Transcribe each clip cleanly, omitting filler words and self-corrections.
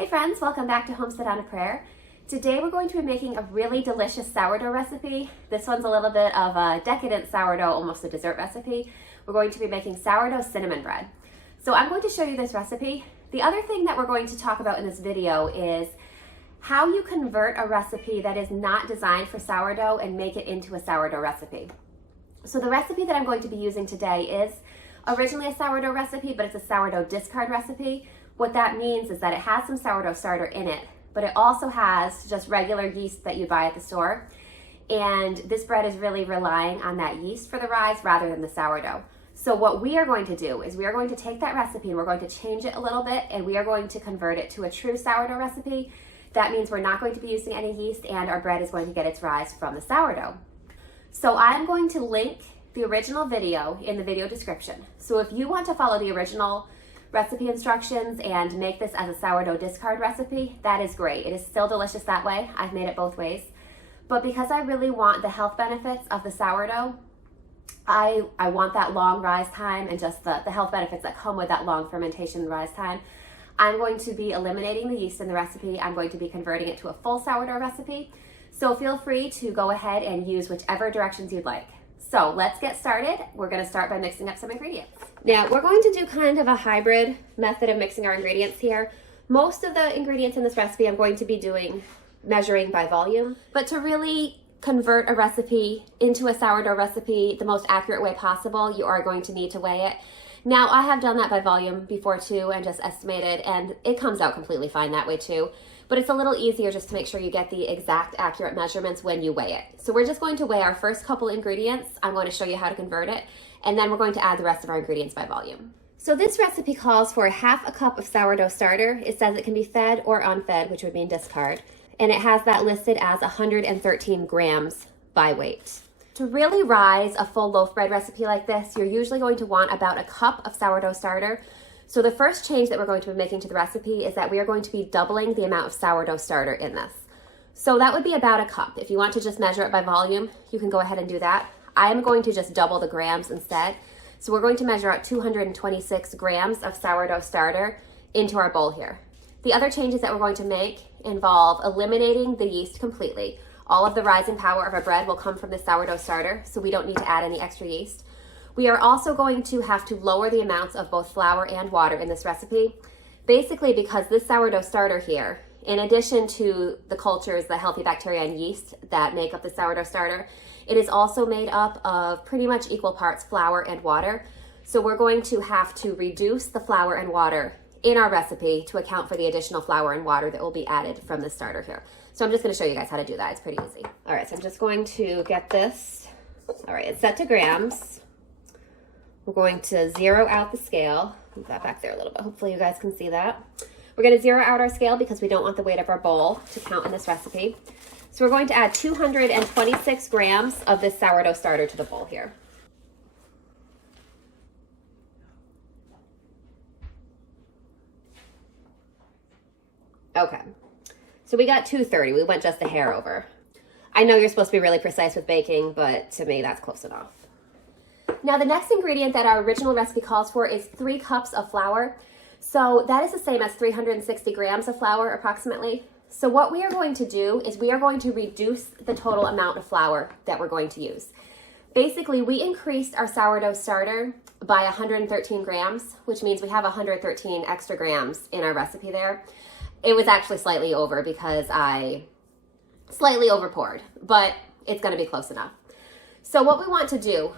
Hey friends, welcome back to Homestead on a Prayer. Today we're going to be making a really delicious sourdough recipe. This one's a little bit of a decadent sourdough, almost a dessert recipe. We're going to be making sourdough cinnamon bread. So I'm going to show you this recipe. The other thing that we're going to talk about in this video is how you convert a recipe that is not designed for sourdough and make it into a sourdough recipe. So the recipe that I'm going to be using today is originally a sourdough recipe, but it's a sourdough discard recipe. What that means is that it has some sourdough starter in it, but it also has just regular yeast that you buy at the store. And this bread is really relying on that yeast for the rise rather than the sourdough. So what we are going to do is we are going to take that recipe and we're going to change it a little bit, and we are going to convert it to a true sourdough recipe. That means we're not going to be using any yeast, and our bread is going to get its rise from the sourdough. So I'm going to link the original video in the video description. So if you want to follow the original recipe instructions and make this as a sourdough discard recipe, that is great. It is still delicious that way. I've made it both ways. But because I really want the health benefits of the sourdough, I want that long rise time and just the health benefits that come with that long fermentation rise time. I'm going to be eliminating the yeast in the recipe. I'm going to be converting it to a full sourdough recipe. So feel free to go ahead and use whichever directions you'd like. So let's get started. We're going to start by mixing up some ingredients. Now we're going to do kind of a hybrid method of mixing our ingredients here. Most of the ingredients in this recipe I'm going to be measuring by volume, but to really convert a recipe into a sourdough recipe the most accurate way possible, you are going to need to weigh it. Now I have done that by volume before too and just estimated, and it comes out completely fine that way too. But it's a little easier just to make sure you get the exact accurate measurements when you weigh it. So we're just going to weigh our first couple ingredients. I'm going to show you how to convert it, and then we're going to add the rest of our ingredients by volume. So this recipe calls for half a cup of sourdough starter. It says it can be fed or unfed, which would mean discard. And it has that listed as 113 grams by weight. To really rise a full loaf bread recipe like this, you're usually going to want about a cup of sourdough starter. So the first change that we're going to be making to the recipe is that we are going to be doubling the amount of sourdough starter in this. So that would be about a cup. If you want to just measure it by volume, you can go ahead and do that. I am going to just double the grams instead. So we're going to measure out 226 grams of sourdough starter into our bowl here. The other changes that we're going to make involve eliminating the yeast completely. All of the rising power of our bread will come from the sourdough starter, so we don't need to add any extra yeast. We are also going to have to lower the amounts of both flour and water in this recipe, basically because this sourdough starter here, in addition to the cultures, the healthy bacteria and yeast that make up the sourdough starter, it is also made up of pretty much equal parts flour and water. So we're going to have to reduce the flour and water in our recipe to account for the additional flour and water that will be added from the starter here. So I'm just going to show you guys how to do that. It's pretty easy. All right, so I'm just going to get this. All right, it's set to grams. We're going to zero out the scale. Move that back there a little bit. Hopefully you guys can see that. We're going to zero out our scale because we don't want the weight of our bowl to count in this recipe. So we're going to add 226 grams of this sourdough starter to the bowl here. Okay, so we got 230. We went just a hair over. I know you're supposed to be really precise with baking, but to me that's close enough. Now the next ingredient that our original recipe calls for is 3 cups of flour. So that is the same as 360 grams of flour approximately. So what we are going to do is we are going to reduce the total amount of flour that we're going to use. Basically, we increased our sourdough starter by 113 grams, which means we have 113 extra grams in our recipe there. It was actually slightly over because I slightly over poured, but it's going to be close enough. So what we want to do,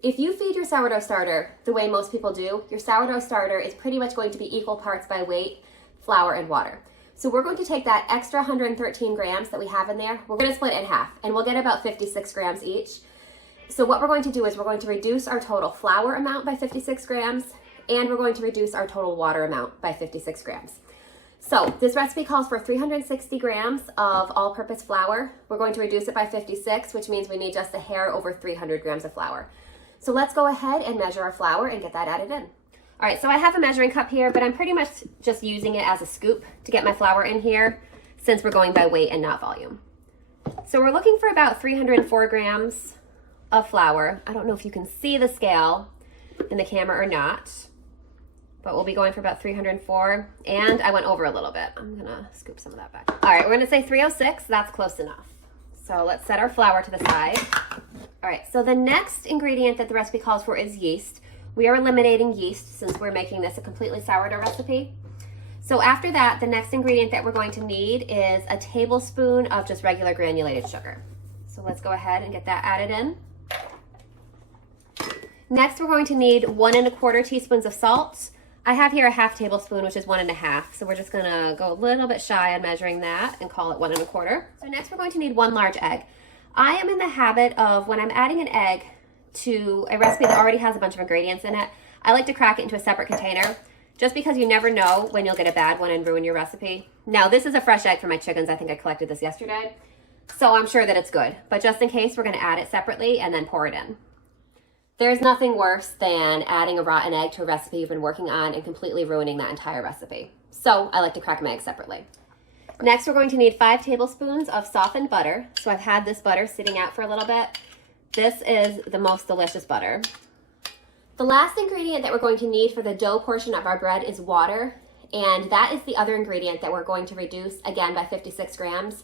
if you feed your sourdough starter the way most people do, your sourdough starter is pretty much going to be equal parts by weight, flour and water. So we're going to take that extra 113 grams that we have in there, we're going to split it in half, and we'll get about 56 grams each. So what we're going to do is we're going to reduce our total flour amount by 56 grams, and we're going to reduce our total water amount by 56 grams. So this recipe calls for 360 grams of all-purpose flour. We're going to reduce it by 56, which means we need just a hair over 300 grams of flour. So let's go ahead and measure our flour and get that added in. All right, so I have a measuring cup here, but I'm pretty much just using it as a scoop to get my flour in here since we're going by weight and not volume. So we're looking for about 304 grams of flour. I don't know if you can see the scale in the camera or not. but we'll be going for about 304, and I went over a little bit. I'm gonna scoop some of that back. All right, we're gonna say 306, that's close enough. So let's set our flour to the side. All right, so the next ingredient that the recipe calls for is yeast. We are eliminating yeast since we're making this a completely sourdough recipe. So after that, the next ingredient that we're going to need is a tablespoon of just regular granulated sugar. So let's go ahead and get that added in. Next, we're going to need 1 1/4 teaspoons of salt. I have here a half tablespoon, which is 1 1/2. So we're just gonna go a little bit shy on measuring that and call it 1 1/4. So next we're going to need 1 large egg. I am in the habit of, when I'm adding an egg to a recipe that already has a bunch of ingredients in it, I like to crack it into a separate container, just because you never know when you'll get a bad one and ruin your recipe. Now, this is a fresh egg for my chickens. I think I collected this yesterday, so I'm sure that it's good. But just in case, we're gonna add it separately and then pour it in. There's nothing worse than adding a rotten egg to a recipe you've been working on and completely ruining that entire recipe. So I like to crack my eggs separately. Next, we're going to need 5 tablespoons of softened butter. So I've had this butter sitting out for a little bit. This is the most delicious butter. The last ingredient that we're going to need for the dough portion of our bread is water. And that is the other ingredient that we're going to reduce, again, by 56 grams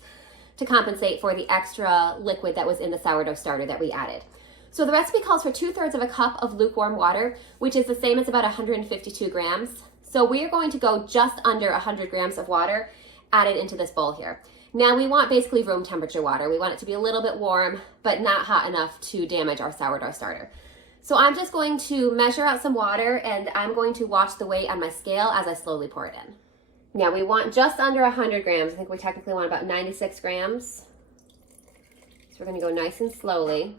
to compensate for the extra liquid that was in the sourdough starter that we added. So the recipe calls for 2/3 of a cup of lukewarm water, which is the same as about 152 grams. So we are going to go just under 100 grams of water added into this bowl here. Now we want basically room temperature water. We want it to be a little bit warm, but not hot enough to damage our sourdough starter. So I'm just going to measure out some water, and I'm going to watch the weight on my scale as I slowly pour it in. Now we want just under 100 grams. I think we technically want about 96 grams. So we're gonna go nice and slowly.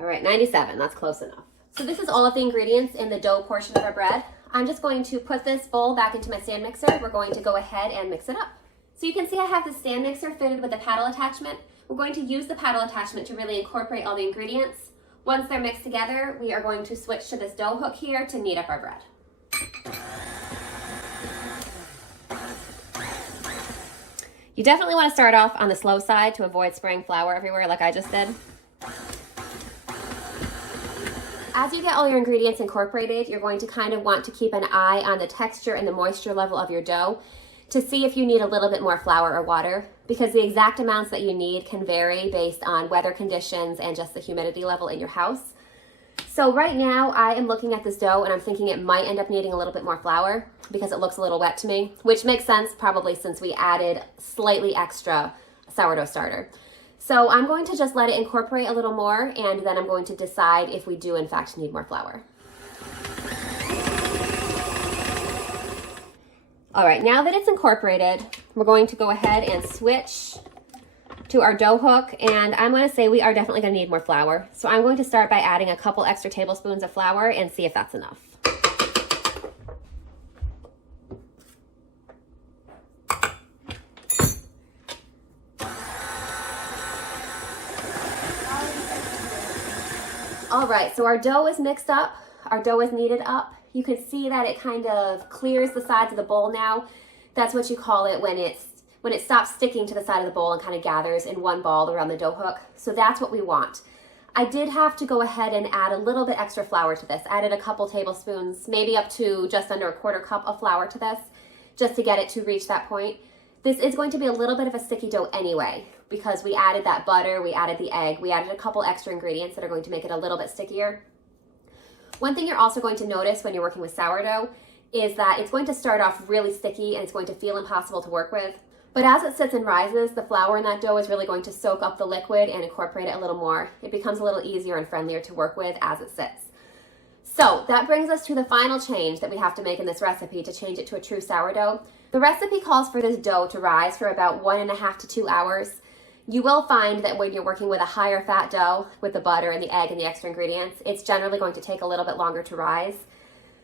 All right, 97, that's close enough. So this is all of the ingredients in the dough portion of our bread. I'm just going to put this bowl back into my stand mixer. We're going to go ahead and mix it up. So you can see I have the stand mixer fitted with a paddle attachment. We're going to use the paddle attachment to really incorporate all the ingredients. Once they're mixed together, we are going to switch to this dough hook here to knead up our bread. You definitely want to start off on the slow side to avoid spraying flour everywhere like I just did. As you get all your ingredients incorporated, you're going to kind of want to keep an eye on the texture and the moisture level of your dough to see if you need a little bit more flour or water, because the exact amounts that you need can vary based on weather conditions and just the humidity level in your house. So right now I am looking at this dough and I'm thinking it might end up needing a little bit more flour because it looks a little wet to me, which makes sense probably since we added slightly extra sourdough starter. So I'm going to just let it incorporate a little more, and then I'm going to decide if we do in fact need more flour. All right, now that it's incorporated, we're going to go ahead and switch to our dough hook, and I'm going to say we are definitely going to need more flour. So I'm going to start by adding a couple extra tablespoons of flour and see if that's enough. All right, so our dough is mixed up, our dough is kneaded up. You can see that it kind of clears the sides of the bowl now. That's what you call it when it stops sticking to the side of the bowl and kind of gathers in one ball around the dough hook. So that's what we want. I did have to go ahead and add a little bit extra flour to this. I added a couple tablespoons, maybe up to just under 1/4 cup of flour to this, just to get it to reach that point. This is going to be a little bit of a sticky dough anyway, because we added that butter, we added the egg, we added a couple extra ingredients that are going to make it a little bit stickier. One thing you're also going to notice when you're working with sourdough is that it's going to start off really sticky and it's going to feel impossible to work with. But as it sits and rises, the flour in that dough is really going to soak up the liquid and incorporate it a little more. It becomes a little easier and friendlier to work with as it sits. So that brings us to the final change that we have to make in this recipe to change it to a true sourdough. The recipe calls for this dough to rise for about 1.5 to 2 hours. You will find that when you're working with a higher fat dough, with the butter and the egg and the extra ingredients, it's generally going to take a little bit longer to rise.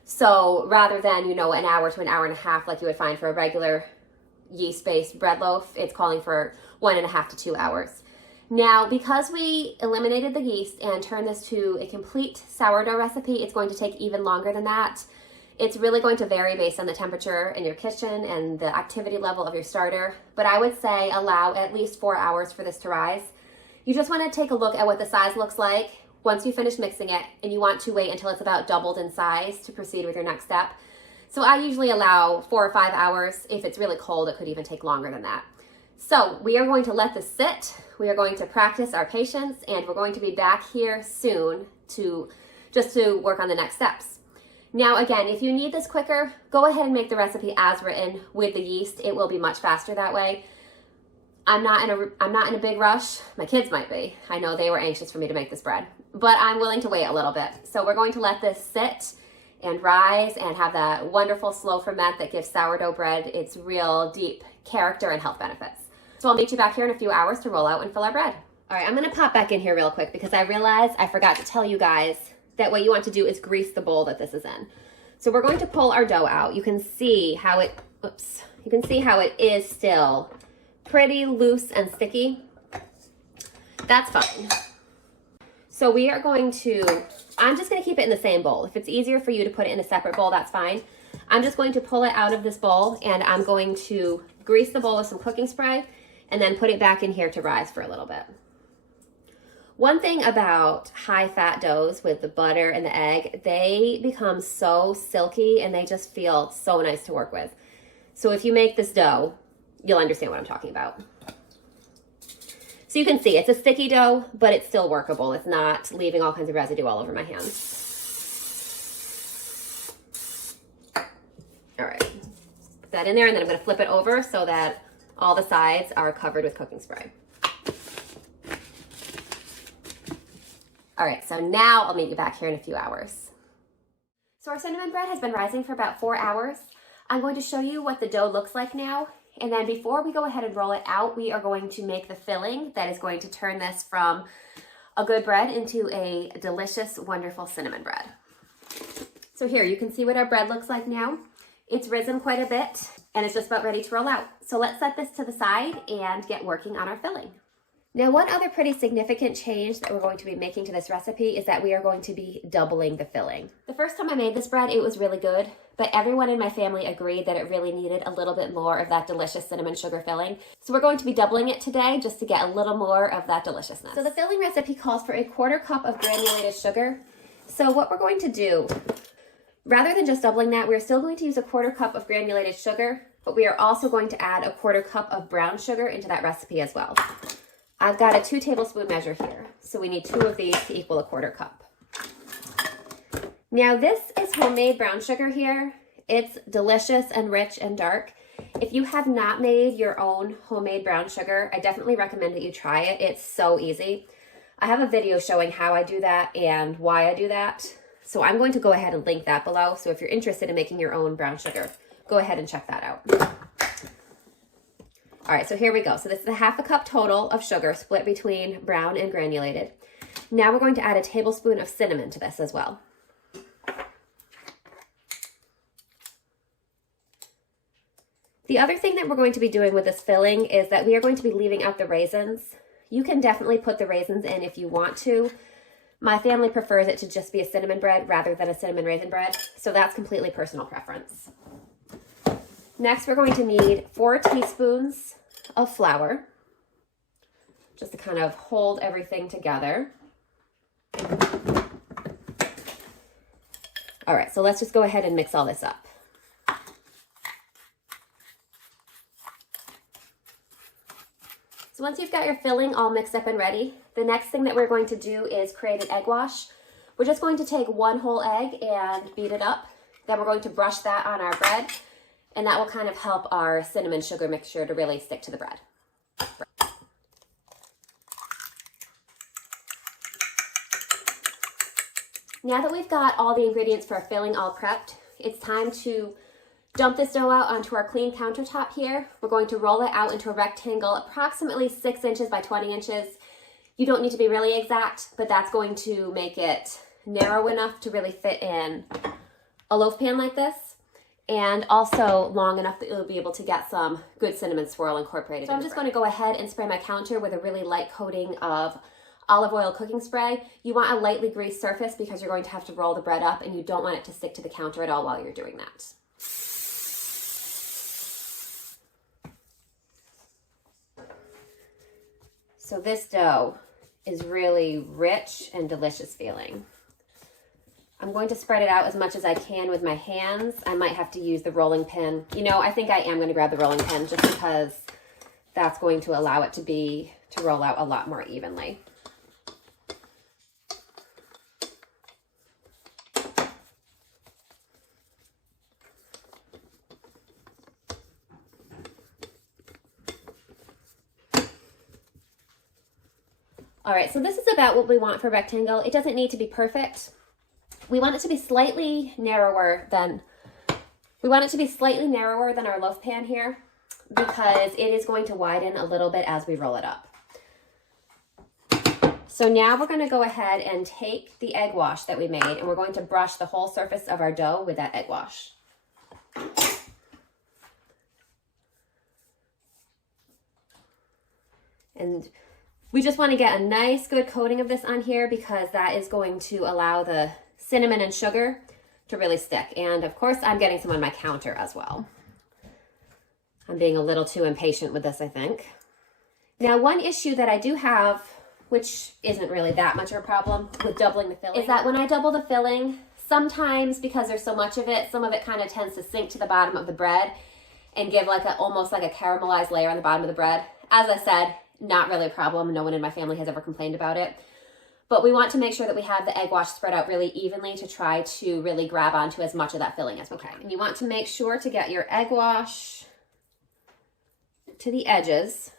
So rather than, an hour to an hour and a half like you would find for a regular yeast-based bread loaf, it's calling for 1.5 to 2 hours. Now, because we eliminated the yeast and turned this to a complete sourdough recipe, it's going to take even longer than that. It's really going to vary based on the temperature in your kitchen and the activity level of your starter, but I would say allow at least 4 hours for this to rise. You just want to take a look at what the size looks like once you finish mixing it, and you want to wait until it's about doubled in size to proceed with your next step. So I usually allow 4 or 5 hours. If it's really cold, it could even take longer than that. So we are going to let this sit. We are going to practice our patience, and we're going to be back here soon to work on the next steps. Now again, if you need this quicker, go ahead and make the recipe as written with the yeast. It will be much faster that way. I'm not in a big rush. My kids might be. I know they were anxious for me to make this bread, but I'm willing to wait a little bit. So we're going to let this sit and rise and have that wonderful slow ferment that gives sourdough bread its real deep character and health benefits. So I'll meet you back here in a few hours to roll out and fill our bread. All right, I'm gonna pop back in here real quick because I realized I forgot to tell you guys that what you want to do is grease the bowl that this is in. So we're going to pull our dough out. You can see how it is still pretty loose and sticky. That's fine. So we are going to, I'm just gonna keep it in the same bowl. If it's easier for you to put it in a separate bowl, that's fine. I'm just going to pull it out of this bowl, and I'm going to grease the bowl with some cooking spray and then put it back in here to rise for a little bit. One thing about high-fat doughs with the butter and the egg, they become so silky and they just feel so nice to work with. So if you make this dough, you'll understand what I'm talking about. So you can see it's a sticky dough, but it's still workable. It's not leaving all kinds of residue all over my hands. All right, put that in there, and then I'm gonna flip it over so that all the sides are covered with cooking spray. All right, so now I'll meet you back here in a few hours. So our cinnamon bread has been rising for about 4 hours. I'm going to show you what the dough looks like now. And then before we go ahead and roll it out, we are going to make the filling that is going to turn this from a good bread into a delicious, wonderful cinnamon bread. So here, you can see what our bread looks like now. It's risen quite a bit, and it's just about ready to roll out. So let's set this to the side and get working on our filling. Now, one other pretty significant change that we're going to be making to this recipe is that we are going to be doubling the filling. The first time I made this bread, it was really good, but everyone in my family agreed that it really needed a little bit more of that delicious cinnamon sugar filling. So we're going to be doubling it today just to get a little more of that deliciousness. So the filling recipe calls for a 1/4 cup of granulated sugar. So what we're going to do, rather than just doubling that, we're still going to use a 1/4 cup of granulated sugar, but we are also going to add a 1/4 cup of brown sugar into that recipe as well. I've got a 2 tablespoon measure here, so we need 2 of these to equal a 1/4 cup. Now this is homemade brown sugar here. It's delicious and rich and dark. If you have not made your own homemade brown sugar, I definitely recommend that you try it. It's so easy. I have a video showing how I do that and why I do that. So I'm going to go ahead and link that below. So if you're interested in making your own brown sugar, go ahead and check that out. All right, so here we go. So this is a 1/2 cup total of sugar split between brown and granulated. Now we're going to add a tablespoon of cinnamon to this as well. The other thing that we're going to be doing with this filling is that we are going to be leaving out the raisins. You can definitely put the raisins in if you want to. My family prefers it to just be a cinnamon bread rather than a cinnamon raisin bread, so that's completely personal preference. Next, we're going to need 4 teaspoons of flour, just to kind of hold everything together. All right, so let's just go ahead and mix all this up. So once you've got your filling all mixed up and ready, the next thing that we're going to do is create an egg wash. We're just going to take 1 whole egg and beat it up. Then we're going to brush that on our bread, and that will kind of help our cinnamon sugar mixture to really stick to the bread. Now that we've got all the ingredients for our filling all prepped, it's time to dump this dough out onto our clean countertop here. We're going to roll it out into a rectangle approximately 6 inches by 20 inches. You don't need to be really exact, but that's going to make it narrow enough to really fit in a loaf pan like this, and also long enough that you'll be able to get some good cinnamon swirl incorporated. So I'm just going to go ahead and spray my counter with a really light coating of olive oil cooking spray. You want a lightly greased surface because you're going to have to roll the bread up and you don't want it to stick to the counter at all while you're doing that. So this dough is really rich and delicious feeling. I'm going to spread it out as much as I can with my hands. I might have to use the rolling pin. You know, I think I am going to grab the rolling pin just because that's going to allow it to roll out a lot more evenly. All right, so this is about what we want for a rectangle. It doesn't need to be perfect. We want it to be slightly narrower than our loaf pan here because it is going to widen a little bit as we roll it up. So now we're going to go ahead and take the egg wash that we made and we're going to brush the whole surface of our dough with that egg wash. And we just want to get a nice good coating of this on here because that is going to allow the cinnamon and sugar to really stick. And of course, I'm getting some on my counter as well. I'm being a little too impatient with this, I think. Now, one issue that I do have, which isn't really that much of a problem with doubling the filling, is that when I double the filling, sometimes because there's so much of it, some of it kind of tends to sink to the bottom of the bread and give like almost like a caramelized layer on the bottom of the bread. As I said, not really a problem. No one in my family has ever complained about it. But we want to make sure that we have the egg wash spread out really evenly to try to really grab onto as much of that filling as we can. And you want to make sure to get your egg wash to the edges.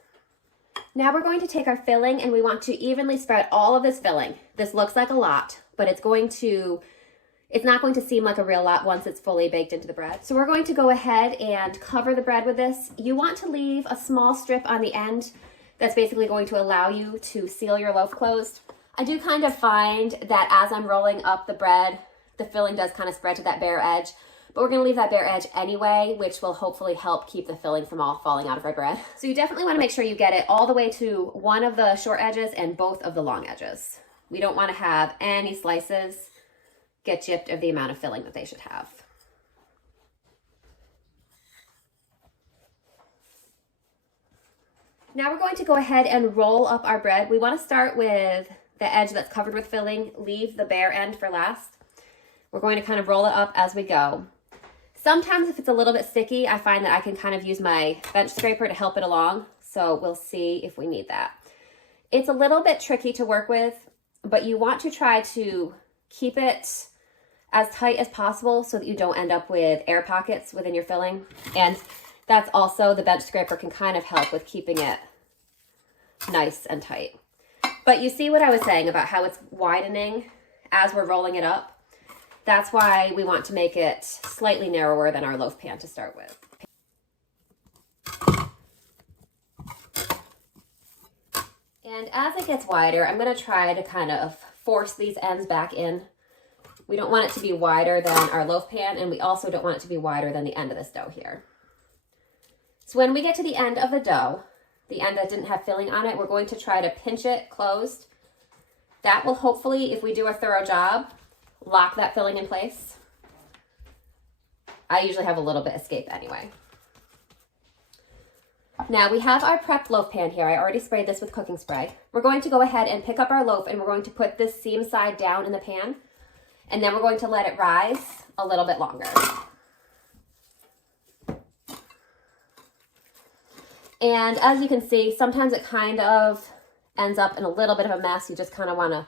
Now we're going to take our filling and we want to evenly spread all of this filling. This looks like a lot, but it's not going to seem like a real lot once it's fully baked into the bread. So we're going to go ahead and cover the bread with this. You want to leave a small strip on the end that's basically going to allow you to seal your loaf closed. I do kind of find that as I'm rolling up the bread, the filling does kind of spread to that bare edge, but we're going to leave that bare edge anyway, which will hopefully help keep the filling from all falling out of our bread. So you definitely want to make sure you get it all the way to one of the short edges and both of the long edges. We don't want to have any slices get gypped of the amount of filling that they should have. Now we're going to go ahead and roll up our bread. We want to start with the edge that's covered with filling, leave the bare end for last. We're going to kind of roll it up as we go. Sometimes if it's a little bit sticky, I find that I can kind of use my bench scraper to help it along. So we'll see if we need that. It's a little bit tricky to work with, but you want to try to keep it as tight as possible so that you don't end up with air pockets within your filling. And that's also, the bench scraper can kind of help with keeping it nice and tight. But you see what I was saying about how it's widening as we're rolling it up? That's why we want to make it slightly narrower than our loaf pan to start with. And as it gets wider, I'm going to try to kind of force these ends back in. We don't want it to be wider than our loaf pan, and we also don't want it to be wider than the end of this dough here. So when we get to the end of the dough, the end that didn't have filling on it, we're going to try to pinch it closed. That will hopefully, if we do a thorough job, lock that filling in place. I usually have a little bit escape anyway. Now we have our prepped loaf pan here. I already sprayed this with cooking spray. We're going to go ahead and pick up our loaf and we're going to put this seam side down in the pan. And then we're going to let it rise a little bit longer. And as you can see, sometimes it kind of ends up in a little bit of a mess. You just kind of want to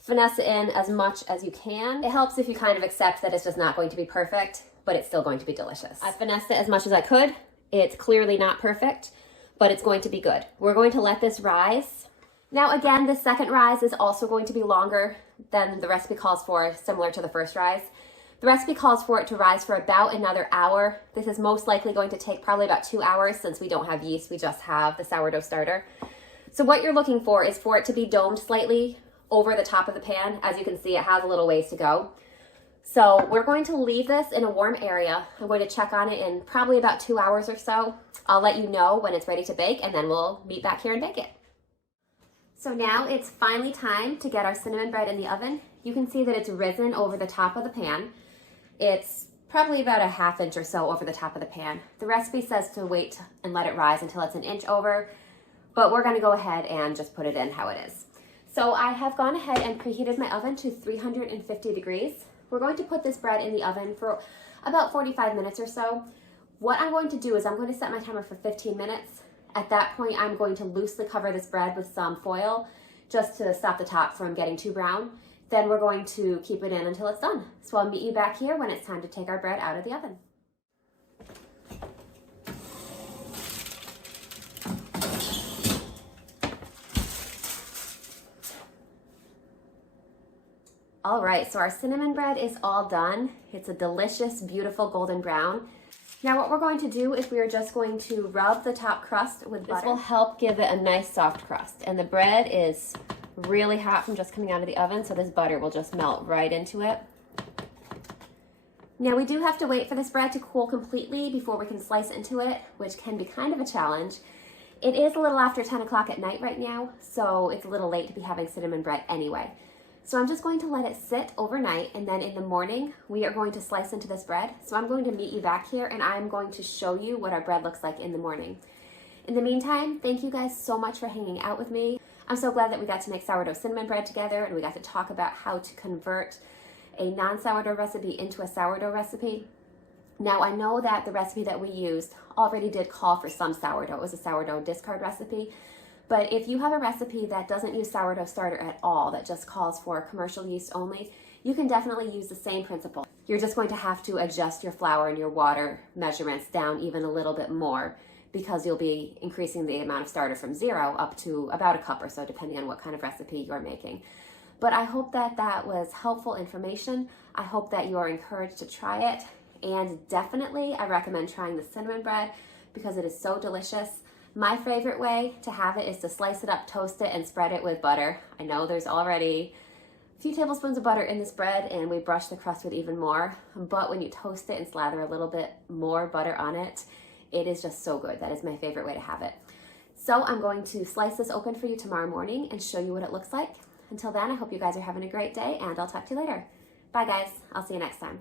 finesse it in as much as you can. It helps if you kind of accept that it's just not going to be perfect, but it's still going to be delicious. I finessed it as much as I could. It's clearly not perfect, but it's going to be good. We're going to let this rise. Now again, the second rise is also going to be longer than the recipe calls for, similar to the first rise. The recipe calls for it to rise for about another hour. This is most likely going to take probably about 2 hours since we don't have yeast, we just have the sourdough starter. So what you're looking for is for it to be domed slightly over the top of the pan. As you can see, it has a little ways to go. So we're going to leave this in a warm area. I'm going to check on it in probably about 2 hours or so. I'll let you know when it's ready to bake and then we'll meet back here and bake it. So now it's finally time to get our cinnamon bread in the oven. You can see that it's risen over the top of the pan. It's probably about a ½ inch or so over the top of the pan. The recipe says to wait and let it rise until it's an inch over, but we're gonna go ahead and just put it in how it is. So I have gone ahead and preheated my oven to 350 degrees. We're going to put this bread in the oven for about 45 minutes or so. What I'm going to do is I'm going to set my timer for 15 minutes. At that point, I'm going to loosely cover this bread with some foil just to stop the top from getting too brown. Then we're going to keep it in until it's done. So I'll meet you back here when it's time to take our bread out of the oven. All right, so our cinnamon bread is all done. It's a delicious, beautiful golden brown. Now what we're going to do is we are just going to rub the top crust with butter. This will help give it a nice soft crust. And the bread is really hot from just coming out of the oven, so this butter will just melt right into it. Now we do have to wait for this bread to cool completely before we can slice into it, which can be kind of a challenge. It is a little after 10 o'clock at night right now, so it's a little late to be having cinnamon bread anyway. So I'm just going to let it sit overnight, and then in the morning we are going to slice into this bread. So I'm going to meet you back here and I'm going to show you what our bread looks like in the morning. In the meantime, thank you guys so much for hanging out with me. I'm so glad that we got to make sourdough cinnamon bread together and we got to talk about how to convert a non-sourdough recipe into a sourdough recipe. Now I know that the recipe that we used already did call for some sourdough. It was a sourdough discard recipe. But if you have a recipe that doesn't use sourdough starter at all, that just calls for commercial yeast only, you can definitely use the same principle. You're just going to have to adjust your flour and your water measurements down even a little bit more because you'll be increasing the amount of starter from 0 up to about a cup or so, depending on what kind of recipe you're making. But I hope that that was helpful information. I hope that you're encouraged to try it. And definitely, I recommend trying the cinnamon bread because it is so delicious. My favorite way to have it is to slice it up, toast it, and spread it with butter. I know there's already a few tablespoons of butter in this bread, and we brush the crust with even more. But when you toast it and slather a little bit more butter on it, it is just so good. That is my favorite way to have it. So I'm going to slice this open for you tomorrow morning and show you what it looks like. Until then, I hope you guys are having a great day, and I'll talk to you later. Bye, guys. I'll see you next time.